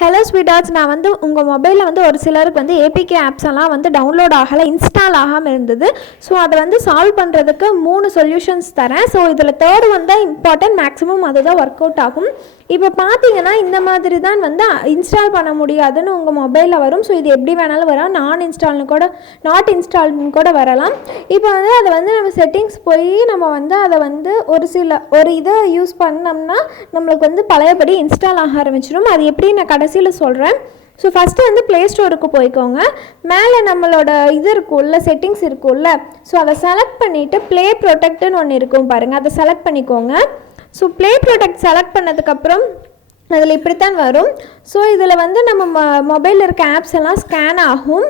Hello ஸ்வீட்டார்ட்ஸ், நான் வந்து உங்கள் மொபைலில் வந்து ஒரு சிலருக்கு வந்து ஏபிகே ஆப்ஸ் எல்லாம் வந்து டவுன்லோட் ஆகலை, இன்ஸ்டால் ஆகாமல் இருந்தது. ஸோ அதை வந்து சால்வ் பண்ணுறதுக்கு 3 சொல்யூஷன்ஸ் தரேன். ஸோ இதில் தேர்டு வந்து இம்பார்ட்டன்ட், மேக்ஸிமம் அதுதான் ஒர்க் அவுட் ஆகும். இப்போ பார்த்தீங்கன்னா இந்த மாதிரி தான் வந்து இன்ஸ்டால் பண்ண முடியாதுன்னு உங்கள் மொபைலில் வரும். ஸோ இது எப்படி வேணாலும் வரலாம், நாட் இன்ஸ்டால்னு கூட வரலாம். இப்போ வந்து அதை வந்து நம்ம செட்டிங்ஸ் போய் நம்ம வந்து அதை வந்து ஒரு இதை யூஸ் பண்ணோம்னா நம்மளுக்கு வந்து பழையபடி இன்ஸ்டால் ஆக ஆரம்பிச்சிடும். அது எப்படி நான் கடைசியில் சொல்கிறேன். ஸோ ஃபஸ்ட்டு வந்து ப்ளே ஸ்டோருக்கு போய்க்கோங்க. மேலே நம்மளோட இது இருக்கும்ல, செட்டிங்ஸ் இருக்கும்ல, ஸோ அதை செலக்ட் பண்ணிவிட்டு ப்ளே ப்ரொடெக்ட்னு ஒன்று இருக்கும் பாருங்கள், அதை செலக்ட் பண்ணிக்கோங்க. ஸோ ப்ளே ப்ரொடெக்ட் செலக்ட் பண்ணதுக்கப்புறம் அதில் இப்படித்தான் வரும். ஸோ இதில் வந்து நம்ம மொபைலில் இருக்க ஆப்ஸ் எல்லாம் ஸ்கேன் ஆகும்.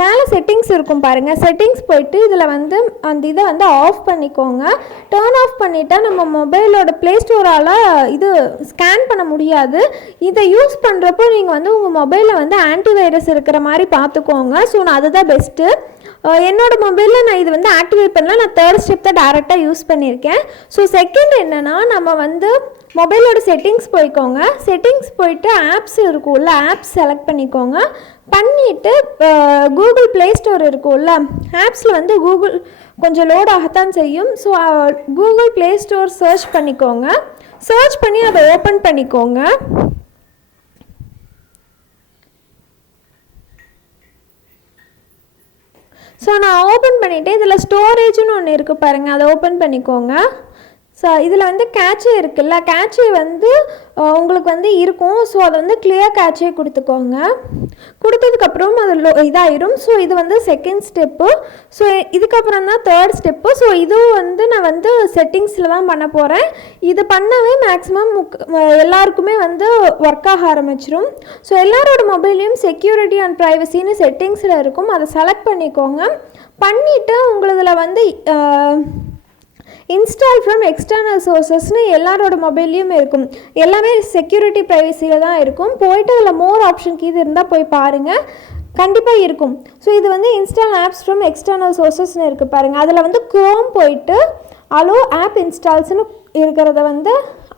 மேலே செட்டிங்ஸ் இருக்கும் பாருங்கள், செட்டிங்ஸ் போயிட்டு இதில் வந்து அந்த இதை வந்து ஆஃப் பண்ணிக்கோங்க. டர்ன் ஆஃப் பண்ணிட்டால் நம்ம மொபைலோட ப்ளே ஸ்டோரால் இது ஸ்கேன் பண்ண முடியாது. இதை யூஸ் பண்ணுறப்போ நீங்கள் வந்து உங்கள் மொபைலில் வந்து ஆன்டிவைரஸ் இருக்கிற மாதிரி பார்த்துக்கோங்க. ஸோ நான் அதுதான் பெஸ்ட்டு. என்னோடய மொபைலில் நான் இது வந்து ஆக்டிவேட் பண்ணல, நான் தேர்ட் ஸ்டெப் தான் டேரெக்டாக யூஸ் பண்ணியிருக்கேன். ஸோ செகண்ட் என்னென்னா, நம்ம வந்து மொபைலோட செட்டிங்ஸ் போய்க்கோங்க. செட்டிங்ஸ் போயிட்டு ஆப்ஸ் இருக்கும்ல, ஆப்ஸ் செலக்ட் பண்ணிக்கோங்க. பண்ணிவிட்டு கூகுள் ப்ளே ஸ்டோர் இருக்கும்ல, ஆப்ஸில் வந்து கூகுள் கொஞ்சம் லோட் ஆகத்தான் செய்யும். So Google Play Store search பண்ணிக்கோங்க. சர்ச் பண்ணி அதை ஓப்பன் பண்ணிக்கோங்க. ஸோ நான் ஓப்பன் பண்ணிவிட்டு இதில் ஸ்டோரேஜ்னு ஒன்று இருக்குது பாருங்கள், அதை ஓப்பன் பண்ணிக்கோங்க. ஸோ இதில் வந்து கேட்சே இருக்குல்ல, கேட்சே வந்து உங்களுக்கு வந்து இருக்கும். ஸோ அதை வந்து கிளியர் கேட்சே கொடுத்துக்கோங்க. கொடுத்ததுக்கப்புறம் அது இதாயிரும். ஸோ இது வந்து செகண்ட் ஸ்டெப்பு. ஸோ இதுக்கப்புறம் தான் தேர்ட் ஸ்டெப்பு. ஸோ இதுவும் வந்து நான் வந்து செட்டிங்ஸில் தான் பண்ண போகிறேன். இது பண்ணவே மேக்ஸிமம் எல்லாருக்குமே வந்து ஒர்க் ஆக ஆரம்பிச்சிடும். ஸோ எல்லாரோட மொபைல்லையும் செக்யூரிட்டி அண்ட் ப்ரைவசின்னு செட்டிங்ஸில் இருக்கும், அதை செலக்ட் பண்ணிக்கோங்க. பண்ணிவிட்டு உங்களதில் வந்து இன்ஸ்டால் ஃப்ரம் எக்ஸ்டர்னல் சோர்ஸஸ்னு எல்லாரோட மொபைல்லையும் இருக்கும். எல்லாமே செக்யூரிட்டி ப்ரைவசியில் தான் இருக்கும். போயிட்டு அதில் மோர் ஆப்ஷன் கீது இருந்தால் போய் பாருங்கள், கண்டிப்பாக இருக்கும். ஸோ இது வந்து இன்ஸ்டால் ஆப்ஸ் ஃப்ரம் எக்ஸ்டர்னல் சோர்ஸஸ்னு இருக்குது பாருங்கள். அதில் வந்து க்ரோம் போயிட்டு அலோ ஆப் இன்ஸ்டால்ஸ்னு இருக்கிறத வந்து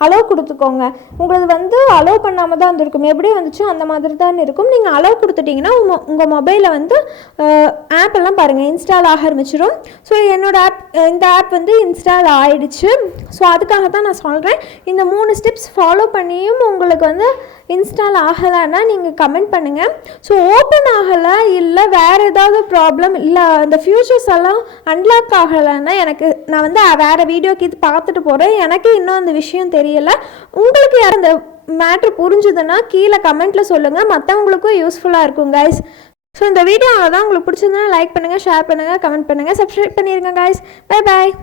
அலோ கொடுத்துக்கோங்க. உங்களுக்கு வந்து அலோ பண்ணாமல் தான் வந்துருக்கும், எப்படி வந்துச்சோ அந்த மாதிரி தான் இருக்கும். நீங்கள் அலோ கொடுத்துட்டிங்கன்னா உங்கள் மொபைலில் வந்து ஆப் எல்லாம் பாருங்கள் இன்ஸ்டால் ஆக ஆரம்பிச்சிடும். ஸோ இந்த ஆப் வந்து இன்ஸ்டால் ஆகிடுச்சு. ஸோ அதுக்காக தான் நான் சொல்கிறேன். இந்த 3 ஸ்டெப்ஸ் ஃபாலோ பண்ணியும் உங்களுக்கு வந்து இன்ஸ்டால் ஆகலைன்னா நீங்கள் கமெண்ட் பண்ணுங்கள். ஸோ ஓப்பன் ஆகலை, இல்லை வேறு ஏதாவது ப்ராப்ளம், இல்லை அந்த ஃபியூச்சர்ஸ் எல்லாம் அன்லாக் ஆகலைன்னா நான் வந்து வேறு வீடியோக்கு இது பார்த்துட்டு போகிறேன். எனக்கு இன்னும் அந்த விஷயம் தெரியலை. உங்களுக்கு யார் அந்த மேட்ரு புரிஞ்சுதுன்னா கீழே கமெண்ட்டில் சொல்லுங்கள், மற்றவங்களுக்கும் யூஸ்ஃபுல்லாக இருக்கும் கைஸ். ஸோ இந்த வீடியோ தான் உங்களுக்கு பிடிச்சிருந்தா லைக் பண்ணுங்கள், ஷேர் பண்ணுங்கள், கமெண்ட் பண்ணுங்கள், சப்ஸ்கிரைப் பண்ணிடுங்க கைஸ். Bye bye.